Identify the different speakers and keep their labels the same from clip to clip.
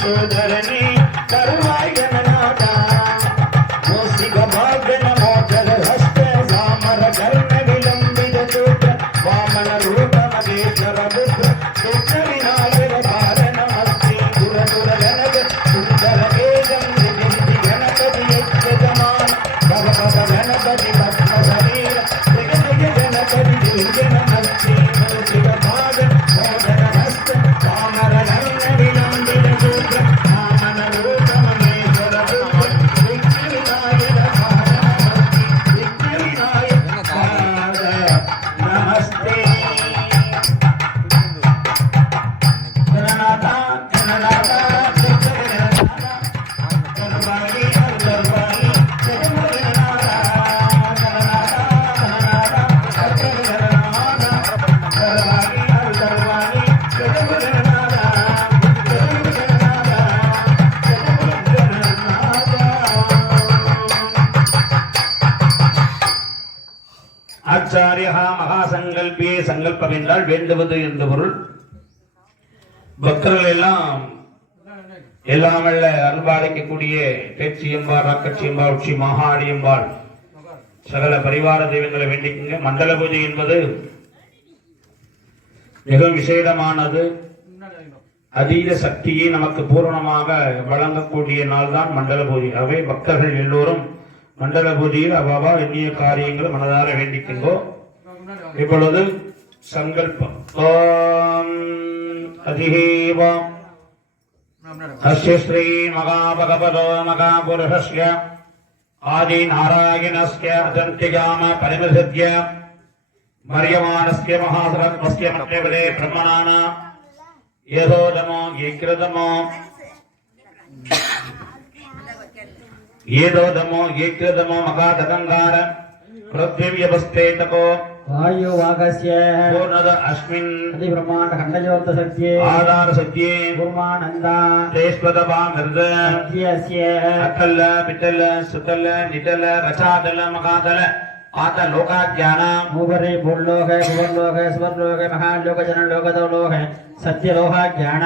Speaker 1: सुधरनी करुणा சங்கல்பியே சங்கல்பம் என்றால் வேண்டுவது என்று பொருள். பக்தர்கள் எல்லாம் எல்லாம் வல்ல அருள்பாலிக்கக்கூடிய பேச்சியம்பாள் ராக்கச்சியம்பாள் உச்சி மகாடியம்பாள் சகல பரிவார தெய்வங்களை வேண்டிக்குங்க. மண்டல பூஜை என்பது மிக விசேடமானது. அதீத சக்தியை நமக்கு பூரணமாக வழங்கக்கூடிய நாள் தான் மண்டல பூஜை. அவை பக்தர்கள் எல்லோரும் மண்டல பூஜையில் அவ்வளவா எண்ணிய காரியங்கள் மனதார வேண்டிக்கின்றோம் இப்பொழுது சங்கல்பம் ஓம் அதிகேவம் अस्य श्री महाभगवतो महापुरुषस्य आदिनारायणस्य अदन्त्ययाम परिमृसद्य मर्यमाणस्य महासरत्वस्य मध्यपदे ब्रह्मणाना यथोदमो येकृतमो येदोदमो येकृतमो मकादगङ्गार पृथ्वीव्यवस्थेतको
Speaker 2: वायुवागस्य
Speaker 1: पूर्णद अस्मिन्
Speaker 2: अतिब्रह्माण्डखण्डयोक्तसत्ये
Speaker 1: आधारसत्ये
Speaker 2: कुर्मानन्दा
Speaker 1: तेष्वदभामिर्द
Speaker 2: सत्यस्य
Speaker 1: ಅಕಲ್ಲ ಬಿಟ್ಟಲ್ಲ ಸುತ್ತಲ್ಲ ನಿಟಲ್ಲ ರಚಾದಲ ಮಗಾದಲ ಆತ ಲೋಕಾಜ್ಞಾನ
Speaker 2: ಮೂವರೇ ಭೂರ್ಲೋಕ ಭುವರ್ಲೋಕ ಸ್ವರ್ಲೋಕ ಮಹಾಲೋಕ ಜನಲೋಕದವಲೋಕ ಸತ್ಯಲೋಕ ಜ್ಞಾನ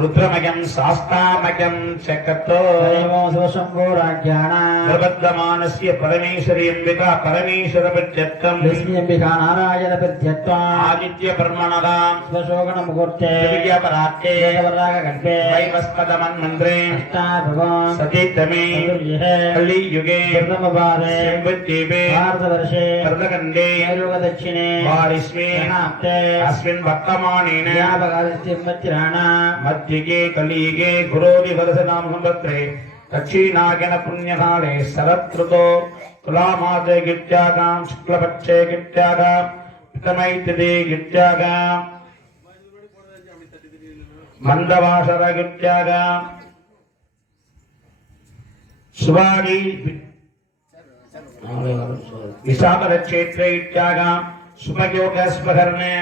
Speaker 1: రుద్రమయం శాస్తామయం చక్రతో శివశంభోరాజ్ఞానమానస్య పరమేశ్వరియంబిక పరమేశ్వర ప్రత్యత్వం లక్ష్మీయంబిక నారాయణ ప్రత్యత్వం ఆదిత్య పరమణదాం స్వశోగణ ముహూర్తే. దివ్యపరాత్తే వరాగ కంటే వైవస్పదమన్మంత్రే. అష్టాభవం సతీతమే. కలియుగే. ప్రథమవారే శంభుద్వీపే భారతవర్షే
Speaker 2: భరతఖండే
Speaker 1: యోగ
Speaker 2: దక్షిణే
Speaker 1: వారిష్మే అస్మిన్
Speaker 2: వర్తమానేన.
Speaker 1: జ్ఞాపకాదిత్యం
Speaker 2: మధ్య
Speaker 1: कार्तिके
Speaker 2: कलिगे
Speaker 1: गुरोदिवदसनाम संवत्सरे
Speaker 2: दक्षिणागेन पुण्यकाले शरत्रुतो तुलामासे
Speaker 1: गिट्यागां शुक्लपक्षे गिट्यागां पितमैत्रिदे गिट्यागां मन्दवासर
Speaker 2: गिट्यागां सुभागी
Speaker 1: विशाखक्षेत्रे इत्यागां
Speaker 2: सुमयोगस्वधर्णे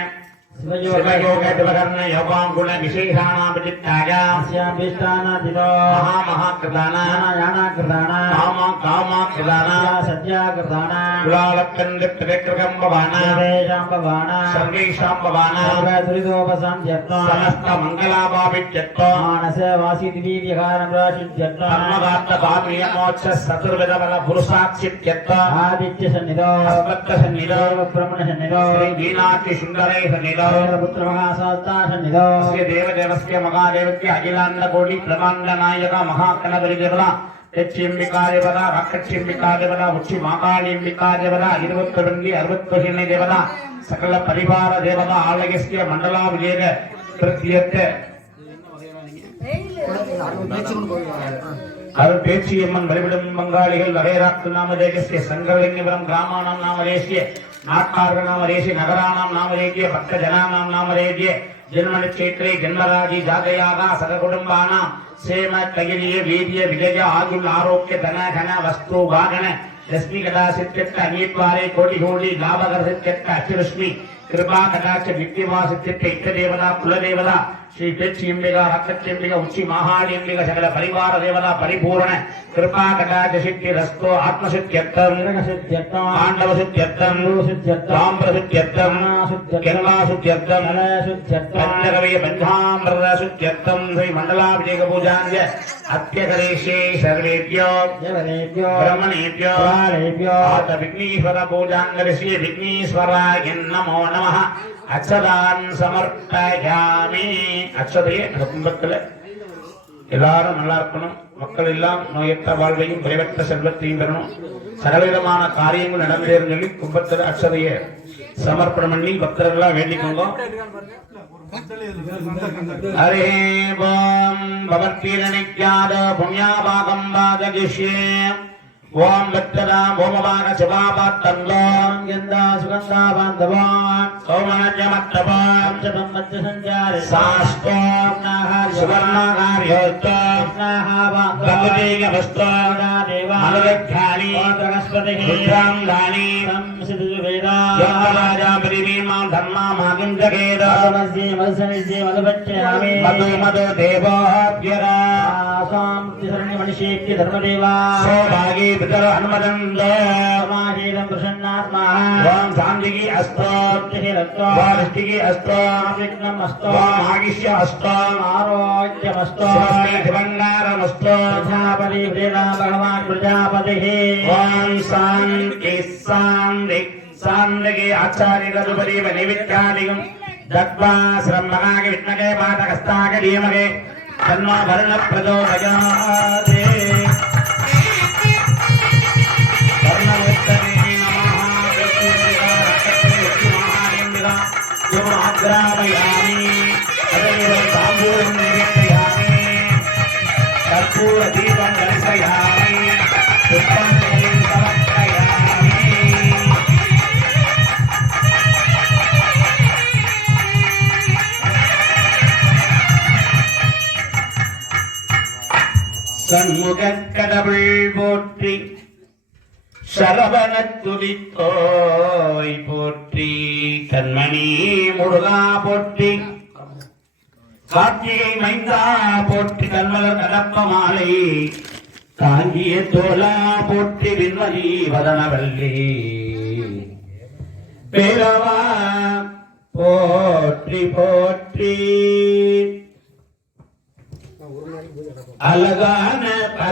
Speaker 2: சத்துர்விதபல
Speaker 1: புருஷாட்சித்யத்வ ஆதித்ய சந்நிதோ சந்நிதோ
Speaker 2: பிரமண சந்நிதோ வீணாட்சி
Speaker 1: சுந்தரே சந்நிதோ దేవదేవస్య మహాదేవస్య అఖిలాండ కోటి బ్రహ్మాండ నాయక మహాకణ పరిదేవల தெச்சியம்பிகாதேவதா ரக்கச்சியம்பிகாதேவதா உச்சி மாகாளியம்பிகாதேவதா இருபத்தொருங்கி அறுபத்தொருணை தேவதா சகல பரிவார தேவதா ஆலயஸ்ய மண்டலா விஜய பிரத்தியத்த அருட்பேச்சியம்மன் வழிபடும் பங்காளிகள் வகைராத்து நாமதேகசிய சங்கலிங்கபுரம் கிராமானம் நாமதேசிய நாட்டார்கள் நாமதேசிய நகராணாம் நாமதேகிய பக்த ஜனானாம் நாமதேகிய ஜென்மணி க்ஷேத்ரே ஜென்மராஜி ஜாதயாக சககுடும்பானாம் சேம தகிலிய வீரிய விஜய ஆயுள் ஆரோக்கிய தன கன வஸ்து வாகன லட்சுமி கடாசித்தியற்ற அநீத்வாரே கோடி கோடி லாபகரசித்தியற்ற அச்சுலட்சுமி கிருபா கடாட்ச வித்தியவாசித்தியற்ற இஷ்ட தேவதா குலதேவதா ಶ್ರೀ ಪೆಚ್ಚಿಂಬಿಗ ರಕ್ತಚ್ಚಿಂಬಿಗ ಉಚ್ಚಿ ಮಹಾಡಿಂಬಿಗ ಸಕಲ ಪರಿವಾರ ದೇವದ ಪರಿಪೂರ್ಣ ಕೃಪಾ ಕಟಾಚ ಸಿದ್ಧಿ ರಸ್ತೋ ಆತ್ಮಸಿದ್ಧ್ಯರ್ಥಂ
Speaker 2: ಸಿದ್ಧ್ಯತ್ವ
Speaker 1: ಪಾಂಡವ ಸಿದ್ಧ್ಯರ್ಥಂ
Speaker 2: ಸಿದ್ಧ್ಯತ್ವ
Speaker 1: ತಾಮ್ರ ಸಿದ್ಧ್ಯರ್ಥಂ
Speaker 2: ಸಿದ್ಧ್ಯತ್ವ
Speaker 1: ಕೆರಳಾ ಸಿದ್ಧ್ಯರ್ಥಂ
Speaker 2: ಕಲ ಸಿದ್ಧ್ಯತ್ವ
Speaker 1: ಪಂಚಗವಿಯ ಪಂಚಾಮೃತ ಸಿದ್ಧ್ಯರ್ಥಂ ಶ್ರೀ ಮಂಡಲಾಭಿಷೇಕ ಪೂಜಾಂಜ ಅತ್ಯಕರೇಶೇ ಸರ್ವೇಭ್ಯೋ
Speaker 2: ದೇವರೇಭ್ಯೋ
Speaker 1: ಬ್ರಹ್ಮಣೇಭ್ಯೋ
Speaker 2: ಪುರಾಣೇಭ್ಯೋ
Speaker 1: ಆತ ವಿಘ್ನೇಶ್ವರ ಪೂಜಾಂಗರಿಸಿ ವಿಘ್ನೇಶ್ವರಾಯ ನಮೋ ನಮಃ அச்சதான் சமர்ப்பயாமி. அச்சதையே அந்த கும்பத்துல எல்லாரும் நல்லா இருக்கணும். மக்கள் எல்லாம் நோயற்ற வாழ்வையும் குறைவற்ற செல்வத்தையும் பெறணும். சகலவிதமான காரியங்கள் நடந்தேறும் சொல்லி கும்பத்துல அச்சதைய சமர்ப்பணம் பண்ணி பக்தர்களா வேண்டிக்கோங்க. ஹரே ஓம் பவத்கீரணிக்காத புண்ணியாபாகம் வாதகிஷ்யே ఓం లక్ష్మణాం హోమవాన శివాపాత్రంలోం గంధా సుగంధా బాంధవాన్. సౌమాన్యమత్తవాం
Speaker 2: జపం మధ్య
Speaker 1: సంచారి శాస్త్రోన్నాహారి సువర్ణాహార్యోత్వం గమదేగ వస్త్రాదేవానుగ్రాణి రుద్రాంగాణి ధర్మదేవాగీ పితర హనుమదంతం ప్రసన్నాత్మా సాంధికి అస్తోష్టికి అస్తోం అస్తోగిష్య అస్తోం ఆరోగ్యమస్తో ప్రజాపతి ಸಾಂದಿಗೆ ಆಚಾರ್ಯರು ಬರೀವ ನೈವೇದ್ಯಾದಿಗಂ ದತ್ವಾಶ್ರಮಹಾಗೆ ವಿದ್ಮಗೆ ಮಾತಕಸ್ತಾಗೆ ಧೀಮಗೆ ತನ್ನ ಭರಣ ಪ್ರಚೋದಯಾತೆ कर्पूर சண்முகக் கடவுள் போற்றி சரவணத் துதித்தோய் போற்றி கண்மணி முருகா போற்றி கார்த்திகை மைந்தா போற்றி கண்மலர் கடப்ப மாலை தாங்கிய தோலா போற்றி விண்மதி வதனவல்லி பேரவா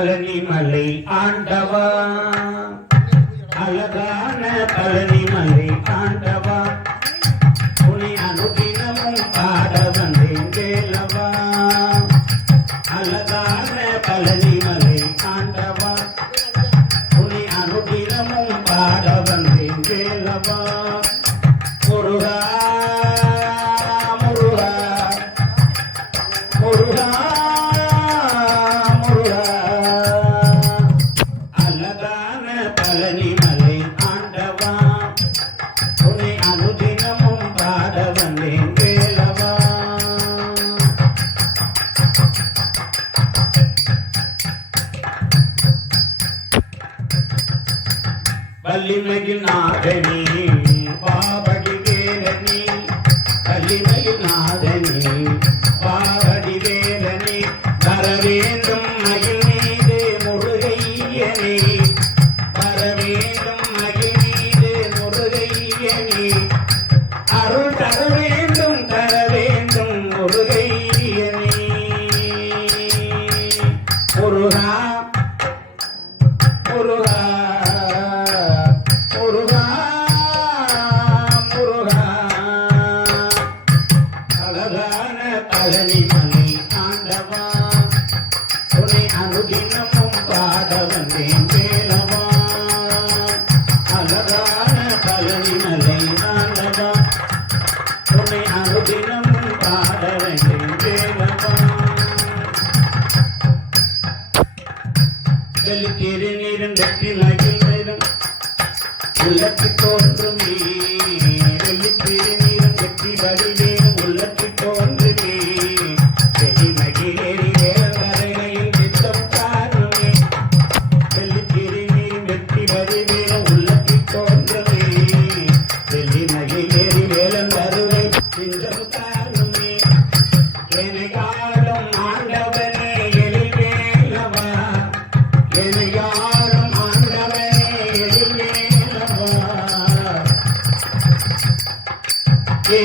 Speaker 1: பழனி மலை ஆண்டவா. அழகான பழனி மலை ஆண்டவா. புனி அனுதினமும் பாட வந்தேன் வேலவா. அழகான பழனி மலை ஆண்டவா. புனி அனுதினமும் பாட வல்லிமையில் நாதனி பாவடி வேலனி வள்ளிமையில் நாதனி பாவடி வேலனி வர வேண்டும் மகிழ் மீது முருகையனி. வர வேண்டும் மகிழ் மீது முருகையனே. அருள் தர வேண்டும் தர வேண்டும் முருகையனி. முருகா முருகா. வெளித்தீரின் வெற்றி மகிழ்ந்ததும் உள்ளத்து தோன்றுமே வெளித்தீரின் வெற்றி வடிவேன் உள்ளத்து தோன்றுமே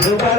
Speaker 1: quiero para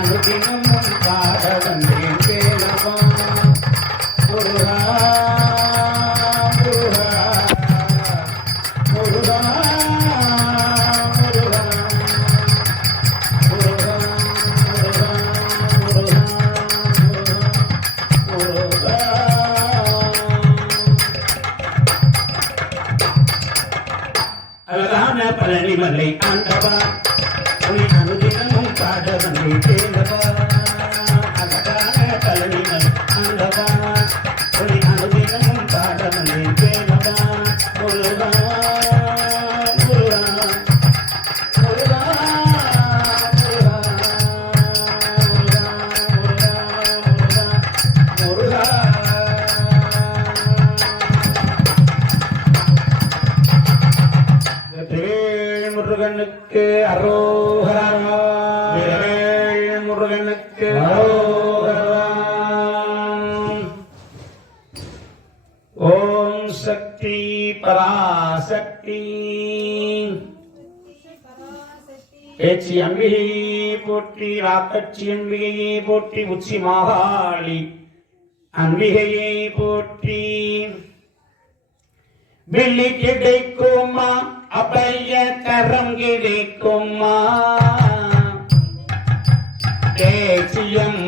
Speaker 1: நாலு தினமும் பாட வந்தேன் தேசி அம்பிகையே போற்றி ராக்கட்சி அம்பிகையே போற்றி உச்சி மாகாளி அம்பிகையை போற்றி. வெள்ளி கிடைக்குமா அபய கரம் கிடைக்குமா தேசியம்